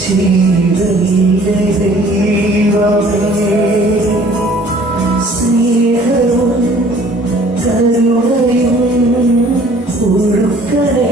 ശീലയിലെ ദൈവമേ സ്നേഹവും കരുണയും ഒഴുക്കണേ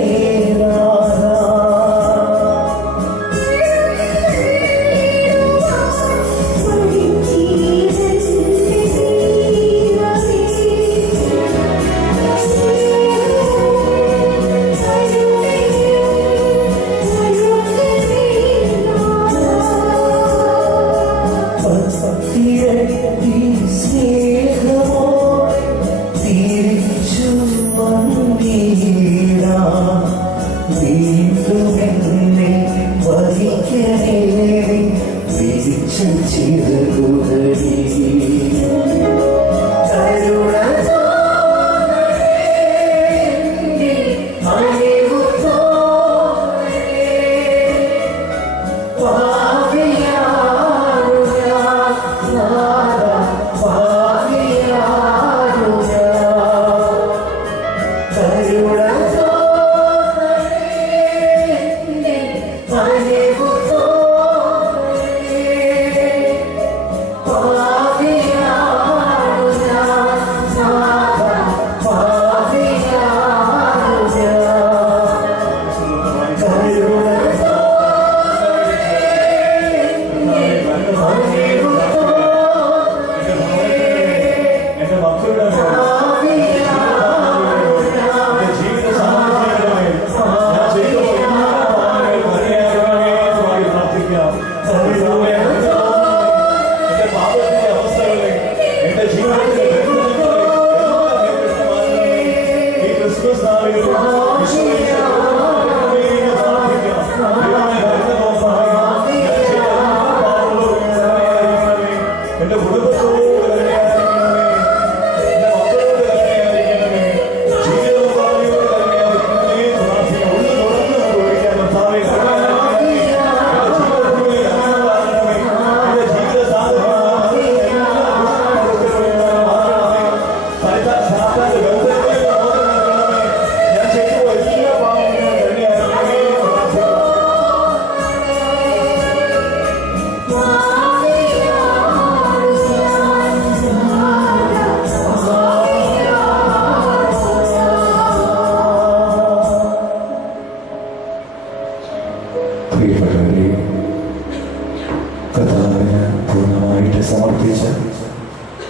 സമർപ്പിച്ച്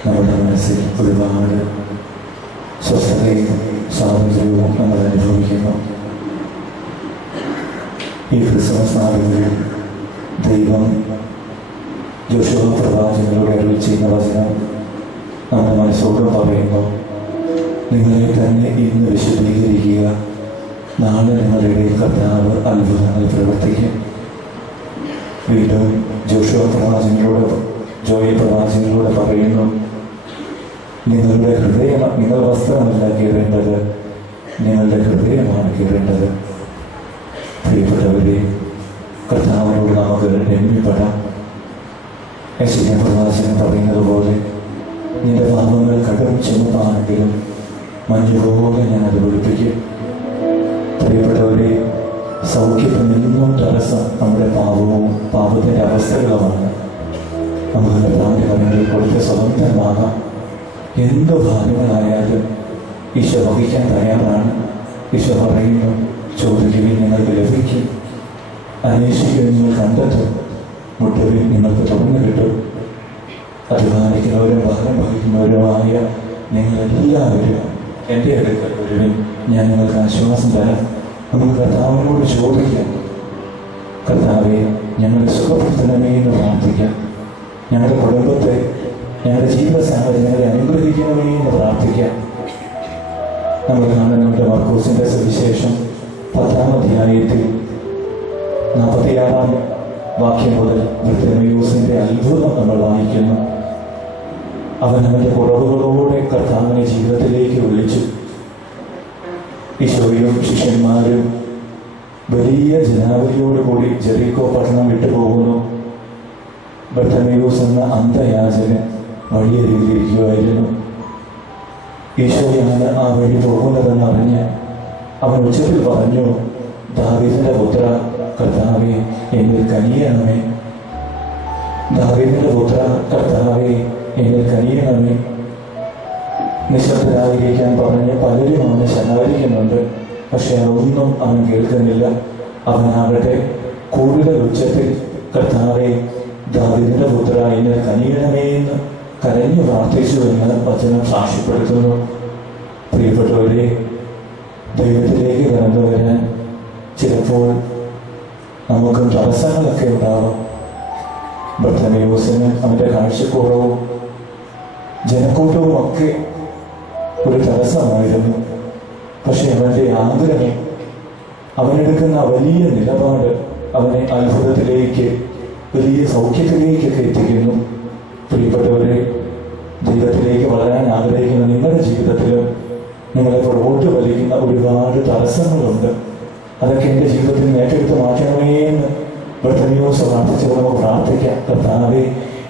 നമ്മുടെ മനസ്സിൽ ഒരുപാട് സ്വസ്ഥതയും സ്വാതന്ത്ര്യവും നമ്മൾ അനുഭവിക്കുന്നു. ഈ ക്രിസ്മസ് നാളുകളിൽ ദൈവം യോശുവ പ്രവാചകനോട് അരുളി ചെയ്യുന്ന വചനം നമ്മുടെ മനസ്സോട് പറയുന്നു, നിങ്ങളെ തന്നെ ഇന്ന് വിശദീകരിക്കുക, നാളെ നിങ്ങളുടെ കർത്താവ് അത്ഭുതങ്ങൾ പ്രവർത്തിക്കും. വീണ്ടും ജോയി പ്രവാചകനോട് പറയുന്നു, നിങ്ങളുടെ ഹൃദയം, നിങ്ങൾ വസ്ത്രമല്ല കീറേണ്ടത്, നിങ്ങളുടെ ഹൃദയമാണ് കീറേണ്ടത്. പ്രിയപ്പെട്ടവരെ, കർത്താവിനോട് നമുക്ക് രമ്യപ്പെടാം. യെശയ്യാ പ്രവാചകൻ പറയുന്നത് പോലെ, നിന്റെ പാപങ്ങൾ കടും ചുമപ്പാണെങ്കിലും മഞ്ഞുപോലെ ഞാൻ അത് വെളുപ്പിക്കും. പ്രിയപ്പെട്ടവരെ, സൗഖ്യത്തിന് എന്നും തടസ്സം നമ്മുടെ പാപവും പാപത്തിൻ്റെ അവസ്ഥകളുമാണ്. നമുക്ക് കർത്താവിൻ്റെ കരങ്ങളിൽ കൊടുത്ത് സ്വതന്ത്രമാകാം. എന്ത് ഭാരങ്ങളായാലും ഈശോ വഹിക്കാൻ തയ്യാറാണ്. ഈശോ പറയുന്നു, ചോദിക്കുവിൻ നിങ്ങൾക്ക് ലഭിക്കും, അന്വേഷിക്കുവിൻ നിങ്ങൾ കണ്ടെത്തും, മുട്ടുവിൻ നിങ്ങൾക്ക് തുറന്നു കിട്ടും. അധ്വാനിക്കുന്നവരും ഭാരം വഹിക്കുന്നവരുമായ നിങ്ങളെല്ലാവരും എൻ്റെ അടുക്കൽ വരുവിൻ, ഞാൻ നിങ്ങൾക്ക് ആശ്വാസം തരാം. നമുക്ക് കർത്താവിനോട് ചോദിക്കാം, കർത്താവെ ഞങ്ങളുടെ സുഖപ്പെടുത്തണമേ എന്ന് പ്രാർത്ഥിക്കാം. ഞങ്ങളുടെ കുടുംബത്തെ, ഞങ്ങളുടെ ജീവിത സാഹചര്യങ്ങളെ അനുഗ്രഹിക്കണമേ എന്ന് പ്രാർത്ഥിക്കാം. നമ്മൾ കാണുന്നുണ്ട് മർക്കോസിൻ്റെ സുവിശേഷം 10-ാം അധ്യായത്തിൽ 46-ാം വാക്യം മുതൽ ബർത്തിമേയൂസിൻ്റെ അത്ഭുതം നമ്മൾ വായിക്കുന്നു. അവൻ അവൻ്റെ കുറവുകളോടെ കർത്താവിനെ ജീവിതത്തിലേക്ക് വിളിച്ചു. ഈശോയും ശിഷ്യന്മാരും വലിയ ജനാവലിയോടുകൂടി ജെറിക്കോ പട്ടണം വിട്ടുപോകുന്നു. ബർത്തിമേയൂസ് എന്ന അന്ധയാചകൻ വഴിയരികിലിരിക്കുമായിരുന്നു. ഈശോയാണ് ആ വഴി പോകുന്നതെന്ന് അറിഞ്ഞ് അവൻ ഉച്ചത്തിൽ പറഞ്ഞു, ദാവീദിന്റെ പുത്ര, കർത്താവേ എന്നിൽ കനിയണമേ. ദാവീദിന്റെ പുത്ര കർത്താവേ എന്നിൽ കനിയണമേ. നിശബ്ദരായിരിക്കാൻ പറഞ്ഞ് പലരും അവനെ ശകാരിക്കുന്നുണ്ട്. പക്ഷെ അതൊന്നും അവൻ കേൾക്കുന്നില്ല. അവനാകട്ടെ കൂടുതൽ ഉച്ചത്തിൽ കർത്താവെ ദാവീദിന്റെ പുത്ര എന്നിൽ കനിയണമേ എന്ന് കരഞ്ഞു പ്രാർത്ഥിച്ചു എന്ന് വചനം സാക്ഷ്യപ്പെടുത്തുന്നു. പ്രിയപ്പെട്ടവരെ, ദൈവത്തിലേക്ക് കടന്നു വരാൻ ചിലപ്പോൾ നമുക്കും തടസ്സങ്ങളൊക്കെ ഉണ്ടാകും. ബർത്തമേവൂസിന് അവന്റെ കാഴ്ചക്കുറവും ജനക്കൂട്ടവും ഒക്കെ ഒരു തടസ്സമായിരുന്നു. പക്ഷെ അവന്റെ ആഗ്രഹം, അവനെടുക്കുന്ന വലിയ നിലപാട് അവനെ അത്ഭുതത്തിലേക്ക്, വലിയ സൗഖ്യത്തിലേക്കൊക്കെ എത്തിക്കുന്നു. പ്രിയപ്പെട്ടവരെ, ദൈവത്തിലേക്ക് വളരാൻ ആഗ്രഹിക്കുന്ന നിങ്ങളുടെ ജീവിതത്തിലും നിങ്ങളെ പുറകോട്ട് വലിക്കുന്ന ഒരുപാട് തടസ്സങ്ങളുണ്ട്. അതൊക്കെ എൻ്റെ ജീവിതത്തിൽ ഏറ്റെടുത്ത് മാറ്റണമേ എന്ന് ബർത്തമേവൂസ് പ്രാർത്ഥിച്ചപ്പോൾ നമുക്ക് പ്രാർത്ഥിക്കാം. കർത്താവേ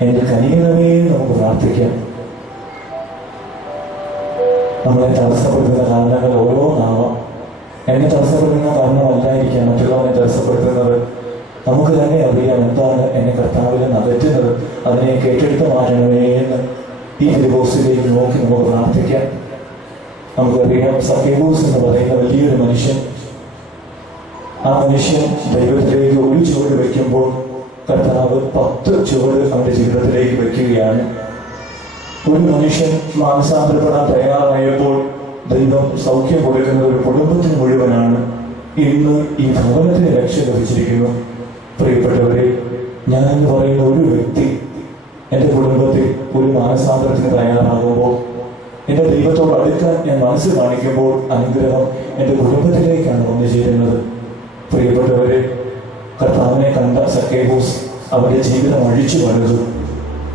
എൻ്റെ കനിയണമേ എന്ന് നമുക്ക് പ്രാർത്ഥിക്കാം. നമ്മളെ തടസ്സപ്പെടുത്തുന്ന കാരണങ്ങൾ ഓരോന്നാവാം. എന്നെ തടസ്സപ്പെടുത്തുന്ന കാരണമല്ലായിരിക്കാം മറ്റുള്ളവനെ തടസ്സപ്പെടുത്തുന്നത്. നമുക്ക് തന്നെ അറിയാം എന്താണ് എന്നെ കർത്താവിൽ നിന്ന് അകറ്റുന്നത്. അതിനെ ഏറ്റെടുത്ത് മാറ്റണമേ എന്ന് ഈ തിരുവോസിലേക്ക് നോക്കി നമുക്ക് പ്രാർത്ഥിക്കാം. നമുക്കറിയാം, സക്കേവൂസ് എന്ന് പറയുന്ന വലിയൊരു മനുഷ്യൻ. ആ മനുഷ്യൻ ദൈവത്തിലേക്ക് ഒരു ചുവട് വയ്ക്കുമ്പോൾ കർത്താവ് 10 ചുവട് അവന്റെ ജീവിതത്തിലേക്ക് വയ്ക്കുകയാണ്. ഒരു മനുഷ്യൻ മാനസാന്തരപ്പെടാൻ തയ്യാറായപ്പോൾ ദൈവം സൗഖ്യം കൊടുക്കുന്ന ഒരു കുടുംബത്തിന് മുഴുവനാണ്. ഇന്ന് ഈ ഭവനത്തിന് രക്ഷ ലഭിച്ചിരിക്കുന്നു. പ്രിയപ്പെട്ടവരെ, ഞാൻ എന്ന് പറയുന്ന ഒരു വ്യക്തി എൻ്റെ കുടുംബത്തിൽ ഒരു മാനസാന്തരത്തിന് തയ്യാറാകുമ്പോൾ, എൻ്റെ ദൈവത്തോട് അടുക്കാൻ ഞാൻ മനസ്സ് കാണിക്കുമ്പോൾ അനുഗ്രഹം എൻ്റെ കുടുംബത്തിലേക്കാണ് വന്നു ചേരുന്നത്. പ്രിയപ്പെട്ടവരെ, കർത്താവിനെ കണ്ട സക്കേവൂസ് അവന്റെ ജീവിതം അഴിച്ചു പണിതു.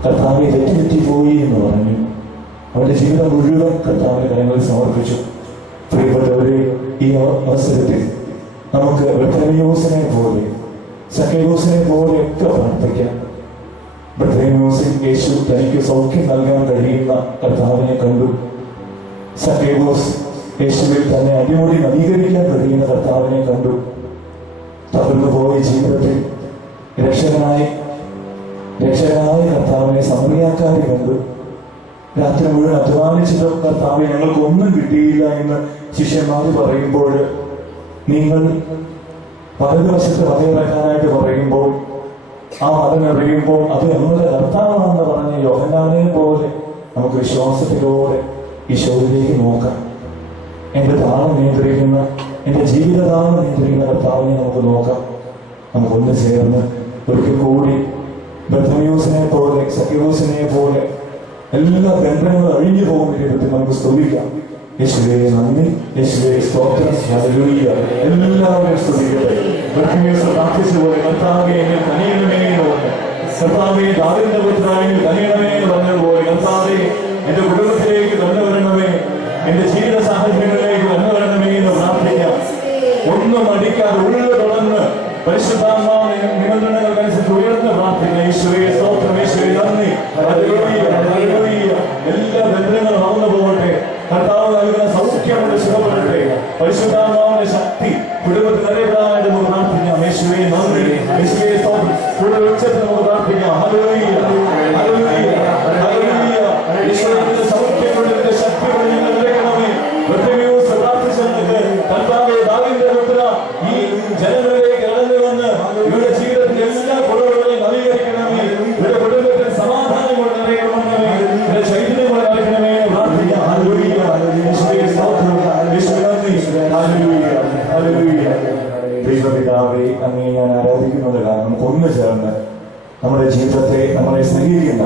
കർത്താവെ തെറ്റിപ്പോയി എന്ന് പറഞ്ഞു. അവന്റെ ജീവിതം മുഴുവൻ കർത്താവിന്റെ കരങ്ങളിൽ സമർപ്പിച്ചു. പ്രിയപ്പെട്ടവരെ, ഈ അവസരത്തിൽ നമുക്ക് ബർത്തമേവൂസിനെ പോലെ, സക്കേവൂസിനെ പോലെയൊക്കെ പ്രാർത്ഥിക്കാം. ബർത്തമേവൂസിൽ യേശു തനിക്ക് സൗഖ്യം നൽകാൻ കഴിയുന്ന കർത്താവിനെ കണ്ടു. സക്കേവൂസ് യേശുവിൽ തന്നെ അടിമുടി നവീകരിക്കാൻ കഴിയുന്ന കർത്താവിനെ കണ്ടു. തകർന്നു പോയ ജീവിതത്തിൽ രക്ഷകനായ കർത്താവിനെ സമറിയാക്കാരെ കണ്ടു. രാത്രി മുഴുവൻ അധ്വാനിച്ചിട്ടും കർത്താവെ ഞങ്ങൾക്ക് ഒന്നും കിട്ടിയില്ല എന്ന് ശിഷ്യന്മാർ പറയുമ്പോൾ, നിങ്ങൾ വലതുവശത്ത് വലയിറക്കാനായിട്ട് പറയുമ്പോൾ, ആ മലനെറിയുമ്പോൾ അത് ഞങ്ങളുടെ കർത്താവാണെന്ന് പറഞ്ഞ യോഹന്നാനെ പോലെ നമുക്ക് വിശ്വാസത്തിലൂടെ ഈശോയിലേക്ക് നോക്കാം. എന്റെ താളം നിയന്ത്രിക്കുന്ന, എന്റെ ജീവിതതാളം നിയന്ത്രിക്കുന്ന കർത്താവിനെ നമുക്ക് നോക്കാം. നമുക്കൊന്ന് ചേർന്ന് ഒരിക്കൽ കൂടി ബർത്തമേവൂസിനെ പോലെ, സക്കേവൂസിനെ പോലെ എല്ലാ ബന്ധങ്ങളും അഴിഞ്ഞു പോകുന്ന രീതിയിൽ നമുക്ക് സ്തുതിക്കാം. യേശുവേ നന്ദി, യേശുവേ സ്തോത്രം, ഹല്ലേലൂയ. എല്ലാവരും സ്തുതിക്കട്ടെ. ബർത്തമേവൂസ് പ്രാർത്ഥിച്ച പോലെ കർത്താവേ എന്നിൽ കനിയണമേ എന്ന് പറഞ്ഞു. കർത്താവേ ദാവീദിന്റെ പുത്രാ എന്നിൽ കനിയണമേ എന്ന് പറഞ്ഞതുപോലെ കർത്താവേ എന്റെ കുടുംബത്തിലേക്ക് കടന്നു വരണമേ, എന്റെ ജീവിത സാഹചര്യങ്ങളിലേക്ക് കടന്നു വരണമേ എന്ന് പ്രാർത്ഥിക്കാം. ഒന്നും അടിക്കാതെ ഉള്ളിൽ തുറന്ന് പരിശുദ്ധാത്മാവ് നിബന്ധനകൾക്കനുസരിച്ച് ഉയർന്ന് പ്രാർത്ഥിക്കാം. യേശുവേ സ്തോത്രം, യേശുവേ നന്ദി, ഹല്ലേലൂയ, ഹല്ലേലൂയ. എല്ലാ ബന്ധനങ്ങളും അകന്നു പോകട്ടെ. കർത്താവ് നൽകുന്ന സൗഖ്യം കൊണ്ട് സുഖപ്പെടട്ടെ. പരിശുദ്ധാത്മാവിന്റെ ശക്തി കുടുംബത്തിൽ നിറയപ്പെടാനായിട്ട് നമുക്ക് പ്രാർത്ഥിക്കാം. യേശുവേ നന്ദി, യേശുവേ സ്തോത്രം. കൂടുതൽ ഉച്ചത്തിൽ നമുക്ക് പ്രാർത്ഥിക്കാം. Hallelujah, hallelujah, hallelujah. യേശുവിന്റെ സൗഖ്യം കൊണ്ട് ശക്തി കൊണ്ട് ഞങ്ങൾ നിറയ്ക്കണമേ. ബർത്തമേവൂസ് പ്രാർത്ഥിച്ചവർക്ക് കർത്താവേ ദാവീദിന്റെ പുത്രാ ഈ ജനങ്ങളിലേക്ക് കടന്നു വന്ന് ഇവരുടെ ജീവിതത്തിൽ എല്ലാ കുറവുകളെയും നവീകരിക്കണമേ. ഇവരുടെ കുടുംബത്തിൽ സമാധാനം കൊണ്ട് നിറയണമേ, ഇവരുടെ ചൈതന്യം കൊണ്ട് നിറയ്ക്കണമേ എന്ന് പ്രാർത്ഥിക്കാം. ഹല്ലേലൂയ, യേശുവേ സ്തോത്രം, യേശുവേ നന്ദി, ഹല്ലേലൂയ, ഹല്ലേലൂയ. ദൈവപിതാവേ, അങ്ങയെ ഞാൻ ആരാധിക്കുന്നത് കാരണം നമുക്കൊന്നു ചേർന്ന് നമ്മുടെ ജീവിതത്തെ, നമ്മളെ സ്നേഹിക്കുന്ന,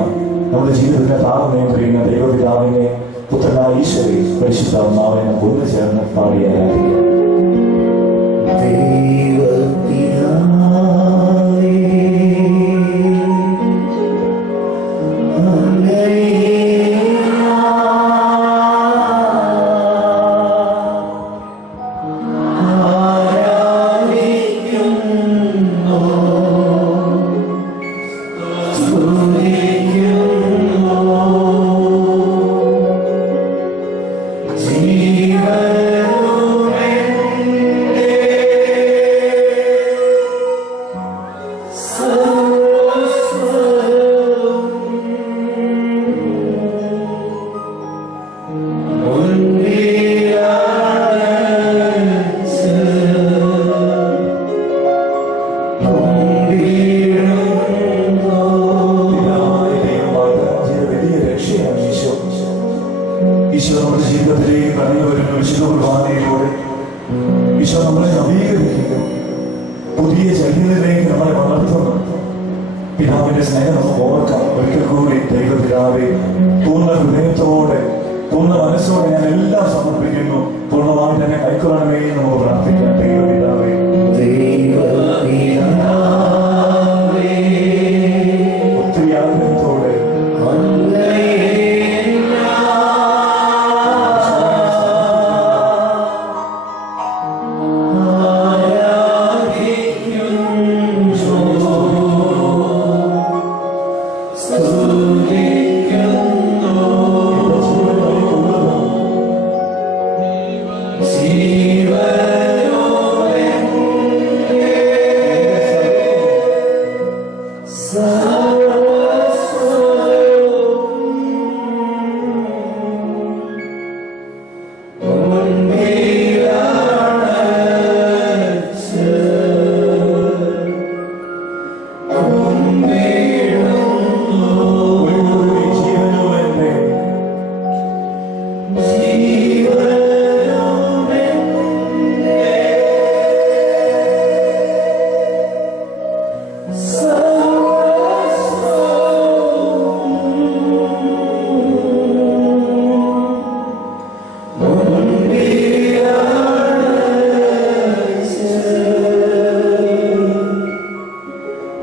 നമ്മുടെ ജീവിതത്തിന്റെ താളം നിയന്ത്രിക്കുന്ന ദൈവപിതാവിനെ, പുത്രനായ ഈശോയെ, പരിശുദ്ധാത്മാവിനെ നമുക്കൊന്നു ചേർന്ന് പാടി ആരാധിക്കാം. ജീവനുമേ പിതാവിന്റെ സ്നേഹം നമുക്ക് ഓർക്കാം. ഒരിക്കൽ കൂടി ദൈവപിതാവേ, പൂർണ്ണ ഹൃദയത്തോടെ പൂർണ്ണ മനസ്സോടെ ഞാൻ എല്ലാം സമർപ്പിക്കുന്നു, പൂർണ്ണമായി തന്നെ കൈക്കൊള്ളണമേ എന്ന് നമുക്ക് പ്രാർത്ഥിക്കാം. ദൈവപിതാവേ, ഒത്തിരി ആഗ്രഹത്തോടെ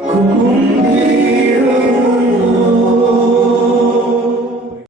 Kum